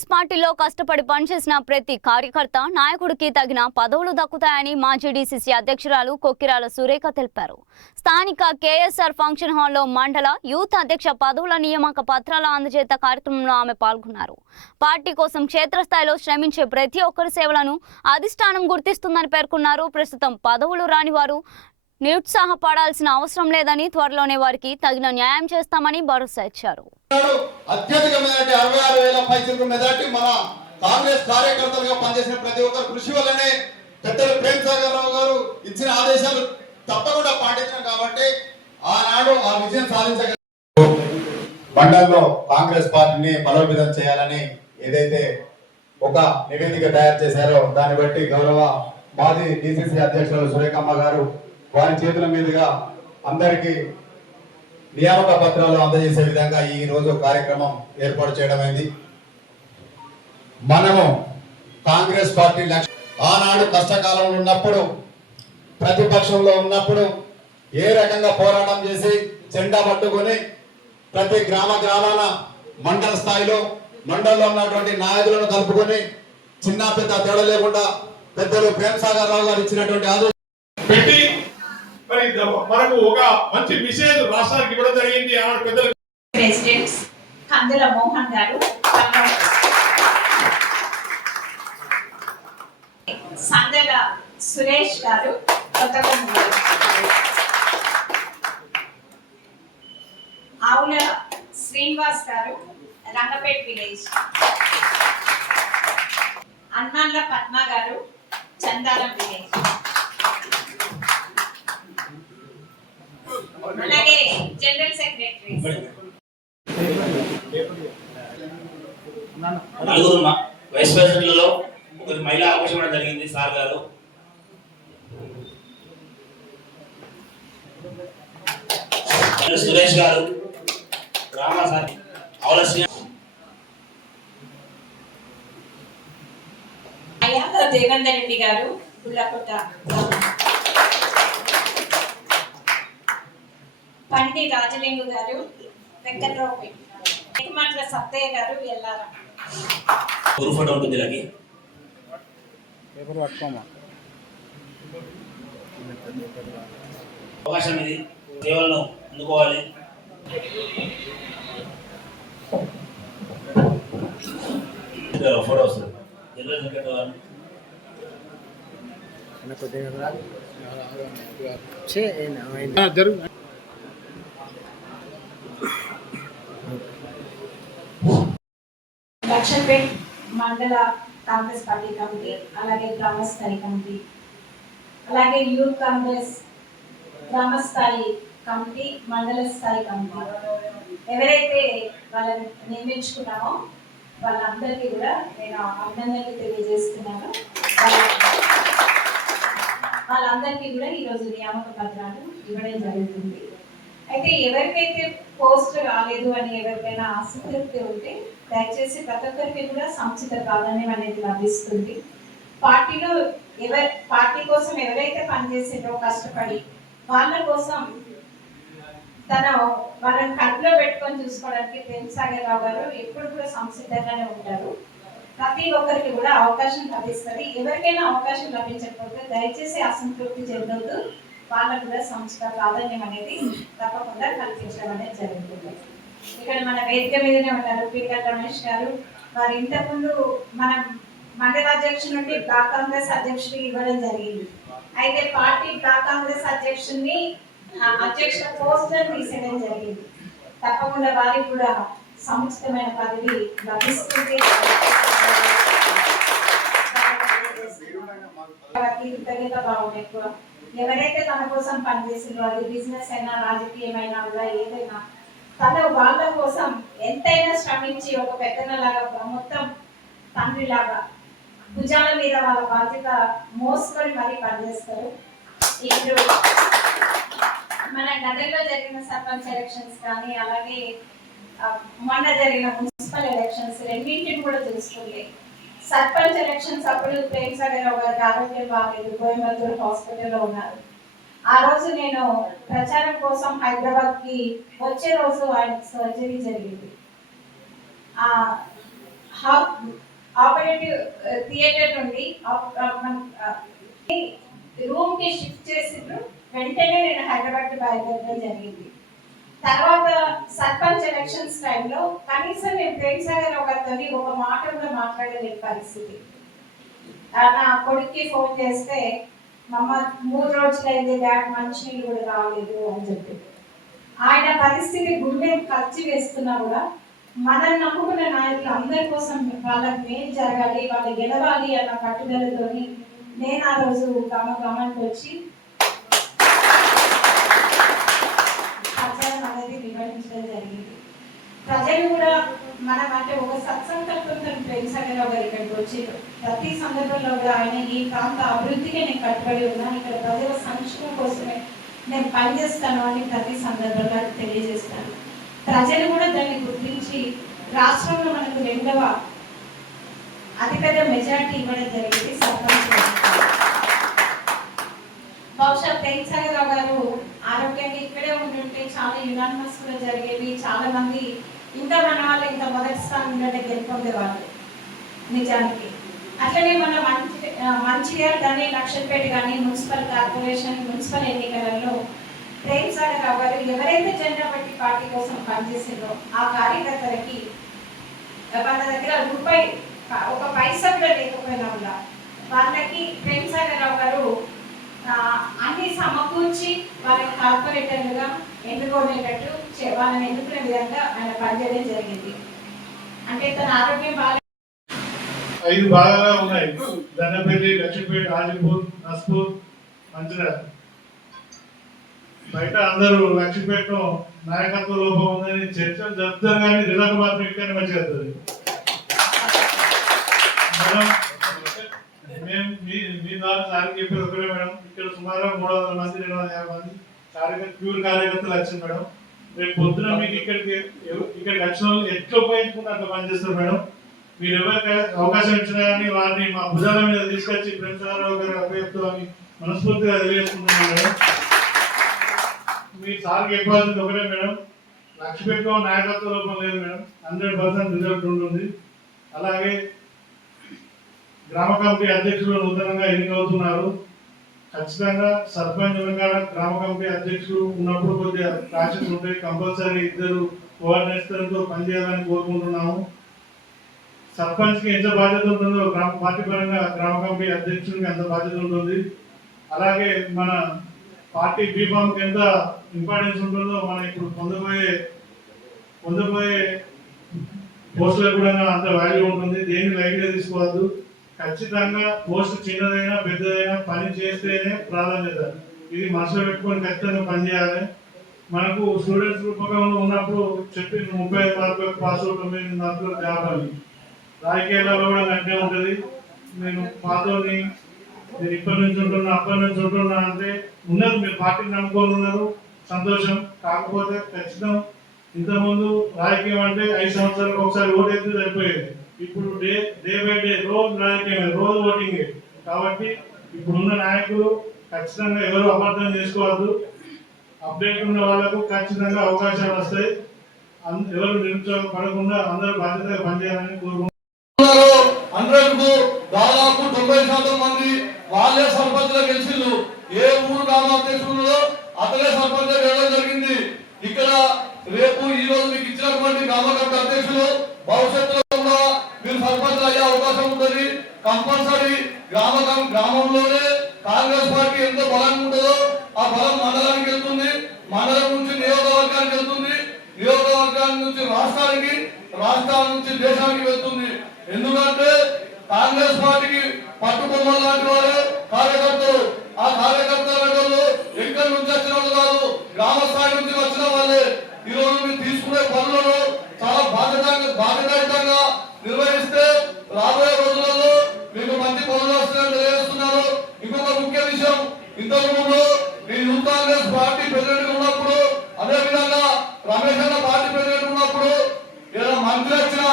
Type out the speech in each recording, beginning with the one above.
కాంగ్రెస్ పార్టీలో కష్టపడి పనిచేసిన ప్రతి కార్యకర్త నాయకుడికి తగిన పదవులు దక్కుతాయని మాజీ డీసీసీ అధ్యక్షురాలు కొక్కిరాల సురేఖ తెలిపారు. స్థానిక కేఎస్ఆర్ ఫంక్షన్ హాల్లో మండల యూత్ అధ్యక్ష పదవుల నియామక పత్రాల అందజేత కార్యక్రమంలో ఆమె పాల్గొన్నారు. పార్టీ కోసం క్షేత్రస్థాయిలో శ్రమించే ప్రతి ఒక్కరి సేవలను అధిష్టానం గుర్తిస్తుందని పేర్కొన్నారు. ప్రస్తుతం పదవులు రాని వారు నిరుత్సాహపడాల్సిన అవసరం లేదని, త్వరలోనే వారికి తగిన న్యాయం చేస్తామని భరోసా ఇచ్చారు. అత్యధిక మెజారిటీ 66,000 పైసలకు మెజారిటీ మన కాంగ్రెస్ కార్యకర్తలుగా పనిచేసిన ప్రతి ఒక్కరు కృషి వల్లనే పెద్దలు ప్రేమ్ సాగర్ రావు గారు ఇచ్చిన ఆదేశాలు తప్పకుండా పాటించాం కాబట్టి ఆనాడు ఆ విజయం సాధించగలిగారు. మండలంలో కాంగ్రెస్ పార్టీని బలోపేతం చేయాలని ఏదైతే ఒక నివేదిక తయారు చేశారో దాన్ని బట్టి గౌరవ మాజీ డిసిసి అధ్యక్షులు సురేఖమ్మ గారు వారి చేతుల మీదుగా అందరికీ నియామక పత్రాలు అందజేసే విధంగా ఈ రోజు కార్యక్రమం ఏర్పాటు చేయడమైంది. మనము కాంగ్రెస్ పార్టీ ఆనాడు కష్టకాలంలో ఉన్నప్పుడు, ప్రతిపక్షంలో ఉన్నప్పుడు ఏ రకంగా పోరాటం చేసి జెండా పట్టుకొని ప్రతి గ్రామాన మండల స్థాయిలో మండలంలో ఉన్నటువంటి నాయకులను కలుపుకొని చిన్న పెద్ద తేడా లేకుండా పెద్దలు ప్రేమ్ సాగర్ రావు గారు ఇచ్చినటువంటి ఆదేశం పెట్టి మరి మనకు ఒక మంచి మెసేజ్ రాష్ట్రానికి ఇవ్వడం జరిగింది. ఆనాడు పెద్దలు ప్రెసిడెంట్స్ కందుల మోహన్ గారు, సందల సురేష్ గారు, ఆవుల శ్రీనివాస్ గారు, రంగపేట్ విలేజ్, అన్నాళ్ళ పద్మ గారు, చందాలం విలేజ్, అలాగే జనరల్ సెక్రటరీ నలుగురు వైస్ ప్రెసిడెంట్లలో ఒకరి మహిళా అవకాశం ఇవ్వడం జరిగింది. సార్ గారు సురేష్ గారు, రామా సార్, అవలసిన దేవేందర్ రెడ్డి గారు, గుల్లకొట్ట, పండి రాజలింగు గారు, వెంకట్రావుపేట, ఏకమాట్ల సత్తయ్య గారు, ఎల్లారా. ఫోటో ఉంటుంది ఇలాగే అవకాశం ఇది, సేవలను అందుకోవాలి. ఫోటో వస్తుంది జనరల్ సెక్రటరీ గారు లక్షపేట్ మండల కాంగ్రెస్ పార్టీ కమిటీ, అలాగే గ్రామస్థాయి కమిటీ, అలాగే యూత్ కాంగ్రెస్ గ్రామస్థాయి కమిటీ, మండల స్థాయి కమిటీ, ఎవరైతే వాళ్ళని నియమించుకున్నామో వాళ్ళందరికీ కూడా నేను అభినందనలు తెలియజేస్తున్నాను. వాళ్ళందరికీ కూడా ఈరోజు నియామక పత్రాలు ఇవ్వడం జరుగుతుంది. అయితే ఎవరికైతే పోస్ట్ రాలేదు అని ఎవరికైనా అసంతృప్తి ఉంటే దయచేసి ప్రతి ఒక్కరికి కూడా సముచిత ప్రాధాన్యం అనేది లభిస్తుంది. పార్టీ కోసం ఎవరైతే పనిచేసిందో కష్టపడి వాళ్ళ కోసం వాళ్ళని కడుపులో పెట్టుకొని చూసుకోవడానికి ప్రేమ్ సాగర్ రావు గారు ఎప్పుడు కూడా సంసిద్ధంగానే ఉంటారు. ప్రతి ఒక్కరికి కూడా అవకాశం లభిస్తుంది. ఎవరికైనా అవకాశం లభించకపోతే దయచేసి అసంతృప్తి చెందొద్దు. వాళ్ళకు కూడా సముచిత ప్రాధాన్యం అనేది తప్పకుండా కల్పించడం అనేది జరుగుతుంది. ఇక్కడ మన వేదిక మీదనే ఉన్నారు పీకల్ రమేష్ గారు. వారు ఇంతకుముందు మన మండలాధ్యక్షుడి నుండి బ్లాక్ కాంగ్రెస్ అధ్యక్షుడికి ఇవ్వడం జరిగింది. అయితే పార్టీ బ్లాక్ కాంగ్రెస్ అధ్యక్షుడిని అధ్యక్షుల పోస్ట్ తీసేయడం జరిగింది. తప్పకుండా వారికి కూడా సముచితమైన పదవి లభిస్తుంది. కృతజ్ఞత భావం ఎక్కువ. ఎవరైతే తన కోసం పనిచేసిందో అది బిజినెస్ అయినా రాజకీయమైనా కూడా ఏదైనా వాళ్ళ కోసం ఎంతైనా శ్రమించి ఒక పెద్దనలాగా మొత్తం తండ్రిలాగా భుజాల మీద వాళ్ళ బాధ్యత మోసుకొని మరీ పనిచేస్తారు. ఇప్పుడు మన గతంలో జరిగిన సర్పంచ్ ఎలక్షన్స్ కానీ అలాగే మొన్న జరిగిన మున్సిపల్ ఎలక్షన్స్ రెండింటిని కూడా చూసుకుంటే సర్పంచ్ ఎలక్షన్స్ అప్పుడు ప్రేమ్ సాగర్ రావు గారికి ఆరోగ్యం బాగాలేదు, కోయంబత్తూరు హాస్పిటల్లో ఉన్నారు. ఆ రోజు నేను ప్రచారం కోసం హైదరాబాద్కి వచ్చే రోజు ఆయన సర్జరీ జరిగింది. ఆపరేటివ్ థియేటర్ నుండి రూమ్ కి షిఫ్ట్ చేసిండ్రు. వెంటనే నేను హైదరాబాద్ బయలుదేరడం జరిగింది. తర్వాత సర్పంచ్ ఎలక్షన్స్ టైంలో కనీసం నేను ప్రేమ్ సాగర్ గారితో ఒక మాట కూడా మాట్లాడలేని పరిస్థితి. నా కొడుక్కి ఫోన్ చేస్తే మమ్మ 3 రోజులైంది డాడ్ మంచినీళ్ళు కూడా రాలేదు అని చెప్పి ఆయన పరిస్థితి గుండె ఖర్చు వేస్తున్నా కూడా మనం నమ్ముకున్న నాయకులు అందరి కోసం వాళ్ళకి మేలు జరగాలి, వాళ్ళు గెలవాలి అన్న పట్టుదలతోని నేను ఆ రోజు గమనానికి వచ్చి ప్రచారం అనేది నిర్వహించడం జరిగింది. ప్రజలు కూడా మనం అంటే ఒక సత్సంకల్పంతో ప్రేమ్ సాగర్ గారు ఇక్కడికి వచ్చి ప్రతి సందర్భంలో కూడా ఆయన ఈ ప్రాంత అభివృద్ధికి నేను కట్టుబడి ఉన్నాను, ఇక్కడ ప్రజల సంక్షేమం కోసమే నేను పనిచేస్తాను అని ప్రతి సందర్భంలో తెలియజేస్తాను. ప్రజలు కూడా దాన్ని గుర్తించి రాష్ట్రంలో మనకు 2వ అతిపెద్ద మెజారిటీ ఇవ్వడం జరిగింది సర్పంచ్. బహుశా ప్రేమ్ సాగర్ గారు ఆరోగ్యంగా ఇక్కడే ఉంటుంటే చాలా యునానిమస్ కూడా జరిగేవి, చాలా మంది ఇంకా మన వాళ్ళు ఇంకా మొదటి స్థానంలో గెలుపొందేవాళ్ళు నిజానికి. అట్లనే మన మంచిర్యాల కానీ లక్షపేట కానీ మున్సిపల్ కార్పొరేషన్ మున్సిపల్ ఎన్నికలలో ప్రేమ్ సాగర్ గారు ఎవరైతే జెండా పార్టీ పార్టీ కోసం పనిచేసిందో ఆ కార్యకర్తలకి వాళ్ళ దగ్గర ఒక పైసా కూడా లేకపోయినా కూడా వాళ్ళకి ప్రేమ్ సాగర్ గారు అన్ని సమకూర్చి వాళ్ళకి కార్పొరేటర్లుగా ఎన్నుకోనేటట్టు వాళ్ళని ఎన్నుకునే విధంగా ఆయన పనిచేయడం జరిగింది. అంటే తన ఆరోగ్యం బాగా 5 భాగాలుగా ఉన్నాయి. దండపల్లి, లక్ష్మీపేట, ఆజిపూర్, నస్పూర్, మంచిర్యాల. బయట అందరూ లక్ష్మీపేటలో నాయకత్వ లోపం ఉందని చర్చలు జరుపుతారు, కానీ రిజల్ట్ మాత్రం ఇక్కడనే మంచిగా వస్తుంది. మేడం మీ ద్వారా సార్కి చెప్పేది ఒకటే మేడం, ఇక్కడ సుమారుగా 300 మంది 250 మంది ప్యూర్ కార్యకర్తలు వచ్చింది మేడం. రేపు పొద్దున మీకు ఇక్కడికి వచ్చిన వాళ్ళు ఎట్లా ఉపయోగించుకుంటే అట్లా పనిచేస్తారు మేడం. మీరు ఎవరికి అవకాశం ఇచ్చినా కానీ వారిని మా భుజాల మీద తీసుకొచ్చి ప్రేమ్ సాగర్ గారు ఉపయోగిస్తామని మనస్ఫూర్తిగా తెలియజేస్తున్నాను మేడం. మీ సార్కి చెప్పాల్సింది ఒకటే మేడం, లక్ష్మీపేటలో నాయకత్వ లోపం లేదు మేడం, 100% రిజల్ట్ ఉంటుంది. అలాగే గ్రామ కమిటీ అధ్యక్షులు నూతనంగా ఎన్నికవుతున్నారు. ఖచ్చితంగా సర్పంచ్ తెలంగాణ గ్రామ కమిటీ అధ్యక్షులు ఉన్నప్పుడు కొద్దిగా క్లాషెస్ ఉంటాయి. కంపల్సరీ ఇద్దరు కోఆర్డినేటర్తో పనిచేయాలని కోరుకుంటున్నాము. సర్పంచ్కి ఎంత బాధ్యత ఉంటుందో గ్రామ పార్టీ పరంగా గ్రామ కమిటీ అధ్యక్షుడికి ఎంత బాధ్యత ఉంటుంది. అలాగే మన పార్టీ బీఫామ్కి ఎంత ఇంపార్టెన్స్ ఉంటుందో మనం ఇప్పుడు పొందబోయే పోస్టులకు కూడా అంత వాల్యూ ఉంటుంది. దేన్ని లైట్గా తీసుకోవద్దు. ఖచ్చితంగా పోస్ట్ చిన్నదైనా పెద్దదైనా పని చేస్తేనే ప్రాధాన్యత. ఇది మనసులో పెట్టుకొని ఖచ్చితంగా పనిచేయాలి. మనకు స్టూడెంట్స్ రూపకంలో ఉన్నప్పుడు చెప్పి 35 మార్కులకు పాస్ అవుట్, 9 మార్కులకు జాబ్ అని. రాజకీయాలలో కూడా గంటే ఉంటుంది. నేను పాతోని నేను ఇప్పటి నుంచి ఉంటున్నా అప్పటి నుంచి ఉంటున్నా అంటే ఉన్నారు, మీరు పార్టీని నమ్ముకొని ఉన్నారు, సంతోషం. కాకపోతే ఖచ్చితం ఇంతకుముందు రాజకీయం అంటే 5 సంవత్సరాలకు ఒకసారి ఓటు ఎత్తి సరిపోయేది. ఇప్పుడు డే బై డే రోజు రాజకీయమే, రోజు ఓటింగే. కాబట్టి ఇప్పుడున్న నాయకులు ఖచ్చితంగా ఎవరు అబద్ధం చేసుకోవద్దు. అప్డేట్ ఉన్న వాళ్ళకు ఖచ్చితంగా అవకాశాలు వస్తాయి. ఎవరు నిరుత్సాహపడకుండా అందరూ బాధ్యతగా పనిచేయాలని కోరుకుంటున్నారు. 100కు దాదాపు 90% మంది వాళ్ళే సర్పంచ్గా గెలిచిండ్రు. ఏ ఊరు గ్రామాధ్యక్షుడు అతనే సర్పంచ్ వేయడం జరిగింది. ఇక్కడ రేపు ఈ రోజు మీకు ఇచ్చినటువంటి గ్రామ కమిటీ అధ్యక్షులు భవిష్యత్తులో కూడా మీరు సర్పంచ్ అయ్యే అవకాశం ఉంటుంది. కంపల్సరీ గ్రామంలోనే కాంగ్రెస్ పార్టీ ఎంత బలంగా ఉంటుందో ఆ బలం మండలానికి వెళ్తుంది, మండలం నుంచి నియోజకవర్గానికి వెళ్తుంది, నియోజకవర్గాల నుంచి రాష్ట్రానికి, రాష్ట్రాల నుంచి దేశానికి వెళ్తుంది. ఎందుకంటే కాంగ్రెస్ పార్టీకి పట్టుకొమ్మ లాంటి వారు కార్యకర్తలు. ఆ కార్యకర్తలు ఎక్కడి నుంచి వచ్చిన వాళ్ళు కాదు, గ్రామ స్థాయి నుంచి వచ్చిన వాళ్ళే. ఈ రోజు మీరు తీసుకునే పనులను చాలా బాధ్యతాయుతంగా నిర్వహిస్తే రాబోయే రోజులలో మీకు మంచి పనులు వస్తాయని తెలియజేస్తున్నారు. ఇంకొక ముఖ్య విషయం, ఇంతకు ముందు నేను యూత్ కాంగ్రెస్ పార్టీ ప్రెసిడెంట్ ఉన్నప్పుడు, అదే విధంగా రమేష్ అన్న పార్టీ ప్రెసిడెంట్ ఉన్నప్పుడు ఏదైనా మంత్రి వచ్చినా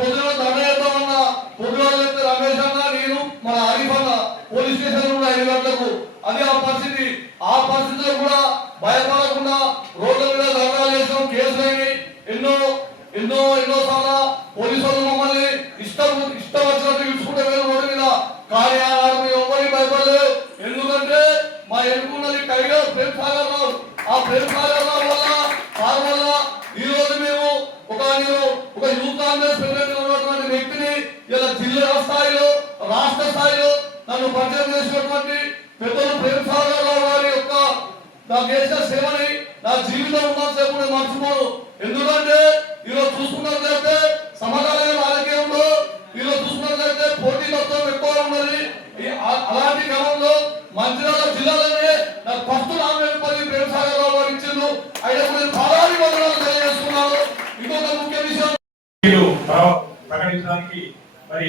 పొద్దున ధర్నా చేద్దామన్నా పొద్దున రమేష్ అన్న నేను మన ఆరిఫ్ అన్న పోలీస్ స్టేషన్ కూడా 5 గంటలకు. అది ఆ పరిస్థితి. ఆ పరిస్థితిలో కూడా భయపడకుండా రోడ్ల మీద ధర్నాలు చేసాం, కేసులు అయినాయి. ఎన్నో సార్లు పోలీసు వాళ్ళు మమ్మల్ని ఉన్నటువంటి వ్యక్తిని ఇలా జిల్లా స్థాయిలో రాష్ట్ర స్థాయిలో నన్ను పరిచయం చేసినటువంటి పెద్దలు ప్రేమ్ సాగర్ రావు గారి యొక్క నాకు చేసిన సేవని నా జీవితం ఉన్నంతసేపు నేను మర్చిపోను. ఎందుకంటే ఈరోజు చూసుకున్నట్లయితే సమకాలీన రాజకీయంలో ఈరోజు చూసుకున్నట్లయితే పోటీతత్వం ఎక్కువ ఉన్నది. అలాంటి క్రమంలో మంచిర్యాల జిల్లాలోనే నాకు ఫస్ట్ నామినేట్ పదవి ప్రేమ్ సాగర్ రావు గారు ఇచ్చిండు. ఆయనకు నేను పాదాది వందనాలు తెలియజేస్తున్నాను. ఇంకొక ముఖ్య విషయం ప్రకటించడానికి మరి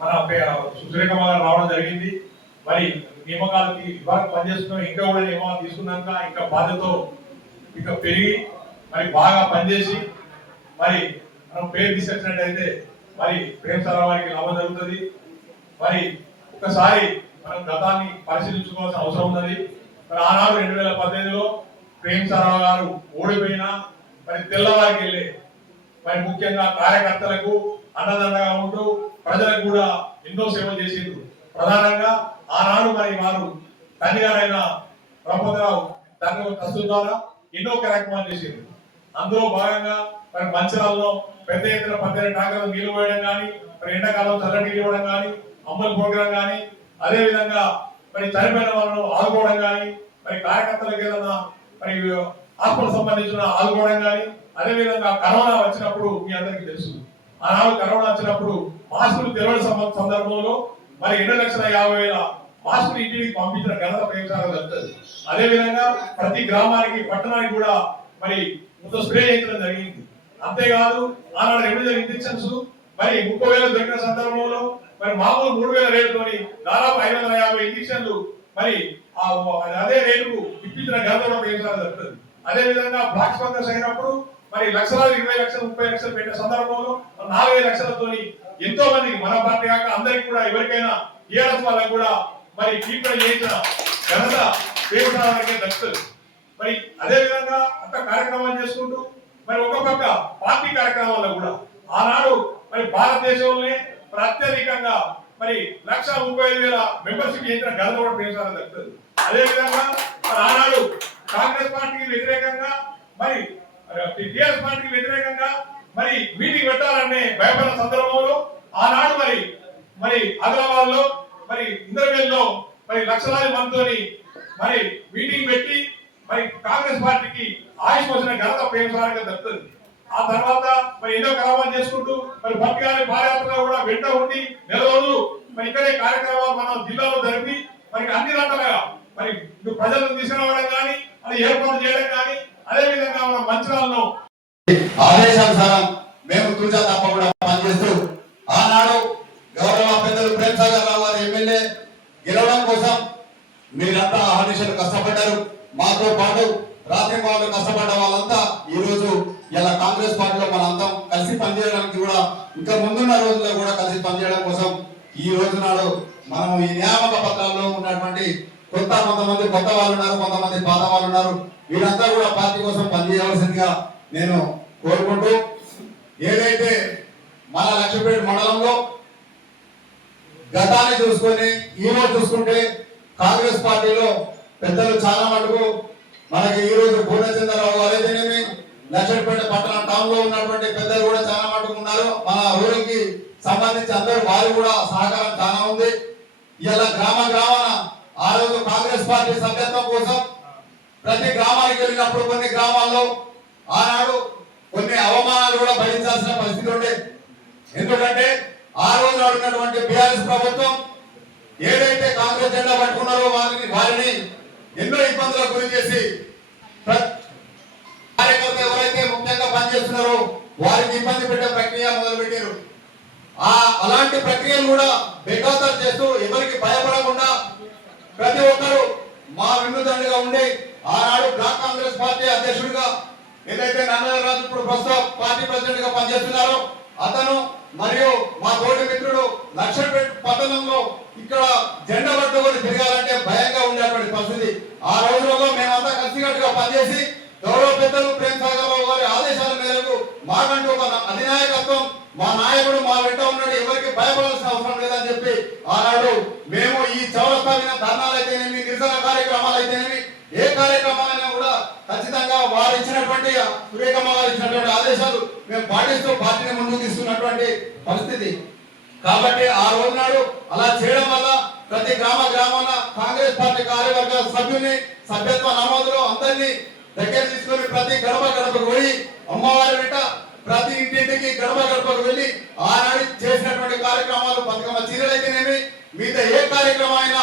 మన సురేఖమ్మ గారు రావడం జరిగింది. మరి నియమకాలకి ఇవాళ పనిచేస్తున్నాం, ఇంకా కూడా నియమాలు తీసుకున్నాక ఇంకా బాధ్యతతో ఇంకా పెరిగి మరి బాగా పనిచేసి మరి మనం పేరు తీసుకొచ్చినట్టయితే మరి ప్రేమ్ సాగర్ వారికి లాభం జరుగుతుంది. మరి ఒకసారి మనం గతాన్ని పరిశీలించుకోవాల్సిన అవసరం ఉన్నది. మరి ఆనాడు 2018లో ప్రేమ్ సాగర్ గారు ఓడిపోయినా మరి తెల్లవారికి వెళ్ళే మరి ముఖ్యంగా కార్యకర్తలకు అండదండగా ఉంటూ ప్రజలకు కూడా ఎన్నో సేవలు చేసిండ్రు. ప్రధానంగా ఆనాడు మరి వారు తండ్రి గారైన ప్రమోదరావు తండ్రి ట్రస్ట్ ద్వారా ఎన్నో కార్యక్రమాలు చేసిండ్రు. అందులో భాగంగా మరి మంచిర్యాలలో పెద్ద ఎత్తున 18 ట్యాంకర్లు నీళ్లు పోయడం కానీ, మరి ఎండాకాలం చల్ల నీళ్ళు ఇవ్వడం కానీ, అమ్మల ప్రోగ్రాం కానీ, అదే విధంగా మరి చనిపోయిన వాళ్ళను ఆదుకోవడం కానీ, మరి కార్యకర్తలకు ఏదైనా మరి ఆత్మకు సంబంధించిన ఆదుకోవడం కానీ, అదే విధంగా కరోనా వచ్చినప్పుడు మీ అందరికీ తెలుసు, ఆనాడు కరోనా వచ్చినప్పుడు మాస్కులు తెలవని సందర్భంలో మరి 2,50,000 మాస్కులు ఇంటికి పంపించిన ఘనత ప్రేమ్ సాగర్ జరుగుతుంది. అదే విధంగా ప్రతి గ్రామానికి పట్టణానికి కూడా మరి మొత్తం స్ప్రే చేయడం జరిగింది. అంతేకాదు ఆనాడు రెమ్యూనల్ ఇంజెక్షన్స్ మరి 30,000 దొరికిన సందర్భంలో మరి మామూలు 3,000 రేటుతోని దాదాపు 550 ఇంజెక్షన్లు మరి అదే రేటుకు ఇప్పించిన ఘనత కూడా ప్రేమ్ సాగర్ జరుగుతుంది. అదే విధంగా బ్లాక్ ఫంగస్ అయినప్పుడు మరి లక్షలాది 20 లక్షలు 30 లక్షలు పెట్టిన సందర్భంలో 40 లక్షలతోని ఎంతో మందికి మన పార్టీ కాక అందరికి కూడా ఎవరికైనా టీఆర్ఎస్ వాళ్ళకి కూడా మరి ట్రీట్మెంట్ చేసిన ఘనత ప్రేమ్ సాగర్కే దక్కుతుంది. మరి అదే విధంగా అంత కార్యక్రమాలు చేసుకుంటూ మరి ఒక పక్క పార్టీ కార్యక్రమాల్లో కూడా ఆనాడు మరి భారతదేశంలోనే అత్యధికంగా మరి 1,35,000 మెంబర్షిప్ చేసిన ఘనత కూడా ప్రేమ్ సాగర్ దక్కుతుంది. అదే విధంగా మరి ఆనాడు కాంగ్రెస్ పార్టీకి వ్యతిరేకంగా మరి టీఆర్ఎస్ పార్టీకి వ్యతిరేకంగా మరి మీటింగ్ పెట్టాలనే భయపడిన సందర్భంలో ఆనాడు మరి ఆదిలాబాద్ లో మరి ఇంద్రవేల్లో మరి లక్షలాది మందితోని మరి మీటింగ్ పెట్టి మరి కాంగ్రెస్ పార్టీకి ఆయుష్ వచ్చిన ఘనత ప్రేమ్ సాగర్గా దక్కుతుంది. ఆ తర్వాత మరి ఎన్నో కార్యక్రమాలు చేసుకుంటూ మరి భక్తి గారి పాదయాత్రలో కూడా వెంట ఉండి నెల రోజులు మరి ఇక్కడే కార్యక్రమాలు మనం జిల్లాలో జరిపి మరి అన్ని రకాలుగా మరి ప్రజలను తీసుకురావడం కానీ అది ఏర్పాటు చేయడం కానీ, అదే విధంగా మన మంచిర్యాలలో ఆదేశానుసారం మేము తూచా తప్పకుండా పనిచేస్తూ ఆనాడు గౌరవ పెద్దలు ప్రేమ్ సాగర్ రావు గారు ఎమ్మెల్యే గెలవడం కోసం మీరంతా ఆదేశాలు కష్టపడ్డారు. మాతో పాటు రాత్రి వాళ్ళు కష్టపడ్డ వాళ్ళంతా ఈ రోజు ఇలా కాంగ్రెస్ పార్టీలో మనందరం కలిసి పనిచేయడానికి కూడా ఇంకా ముందున్న రోజుల్లో కూడా కలిసి పనిచేయడం కోసం ఈ రోజు నాడు మనం ఈ నియామక పత్రాల్లో ఉన్నటువంటి కొంతమంది కొత్త వాళ్ళు ఉన్నారు, కొంతమంది పాత వాళ్ళు ఉన్నారు. వీరంతా కూడా పార్టీ కోసం పనిచేయవలసిందిగా నేను కోరుకుంటూ, ఏదైతే మన లక్ష్మీపేట మండలంలో గతాన్ని చూసుకొని ఈ రోజు చూసుకుంటే కాంగ్రెస్ పార్టీలో పెద్దలు చాలా మటుకు మనకి ఈ రోజు పూర్ణచంద్రరావు గారు అయితేనేమి, లక్ష్మీపేట పట్టణ టౌన్ లో ఉన్నటువంటి పెద్దలు కూడా చాలా మటుకు ఉన్నారు. మన రూరల్ కి సంబంధించి అందరూ వారు కూడా సహకారం చాలా ఉంది. ఇలా గ్రామాన ఆ రోజు కాంగ్రెస్ పార్టీ సభ్యత్వం కోసం ప్రతి గ్రామానికి వెళ్ళినప్పుడు కొన్ని గ్రామాల్లో ఆనాడు కొన్ని అవమానాలు కూడా భరించాల్సిన పరిస్థితి ఉండే. ఎందుకంటే ఆ రోజు ఉన్నటువంటి బీఆర్ఎస్ ప్రభుత్వం ఏదైతే కాంగ్రెస్ జెండా పట్టుకున్నారో వారిని ఎన్నో ఇబ్బందులకు గురి చేసి కార్యకర్త ఎవరైతే ముఖ్యంగా పనిచేస్తున్నారో వారికి ఇబ్బంది పెట్టే ప్రక్రియ మొదలుపెట్టారు. అలాంటి ప్రక్రియలు కూడా బేఖాతరు చేస్తూ ఎవరికి భయపడకుండా ప్రతి ఒక్కరు మా వినూతంగా ఉండి ఆనాడు బ్లాక్ కాంగ్రెస్ పార్టీ అధ్యక్షుడిగా ఏదైతే నన్నరాజు ఇప్పుడు ప్రస్తుత పార్టీ ప్రెసిడెంట్ గా పనిచేస్తున్నారో అతను మరియు మా తోటి మిత్రుడు లక్ష్మీపేట పట్టణంలో ఇక్కడ జెండా పట్టుకొని తిరగాలంటే భయంగా ఉండేటువంటి పరిస్థితి. ఆ రోజులలో మేమంతా కలిసికట్టుగా పనిచేసి గౌరవ పెద్దలు ప్రేమ్ సాగర్ రావు గారి ఆదేశాల మేరకు మాకంటూ ఒక అధినాయకత్వం, మా నాయకుడు మా వెంట ఉన్నాడు, ఎవరికి భయపడాల్సిన అవసరం లేదని చెప్పి ఆనాడు మేము ఈ చౌరస్తా ధర్నాలు అయితేనేమి, నిరసన కార్యక్రమాలు అయితేనేమి, ఏ కార్యక్రమాలైనా కూడా ఖచ్చితంగా వారు ఇచ్చినటువంటి సురేఖమ్మ గారు ఇచ్చినటువంటి ఆదేశాలు మేము పాటిస్తూ పార్టీని ముందుకు తీసుకున్నటువంటి పరిస్థితి. కాబట్టి ఆ రోజు నాడు అలా చేయడం వల్ల ప్రతి గ్రామాన కాంగ్రెస్ పార్టీ కార్యవర్గ సభ్యుల్ని సభ్యత్వ నమోదులో అందరినీ దగ్గర తీసుకొని ప్రతి గడపకు వెళ్ళి అమ్మవారి వెంట ప్రతి ఇంటింటికి గడపకు వెళ్ళి ఆనాడు చేసినటువంటి కార్యక్రమాలు బతుకమ్మ చీరలు అయితేనేమి మిగతా ఏ కార్యక్రమం అయినా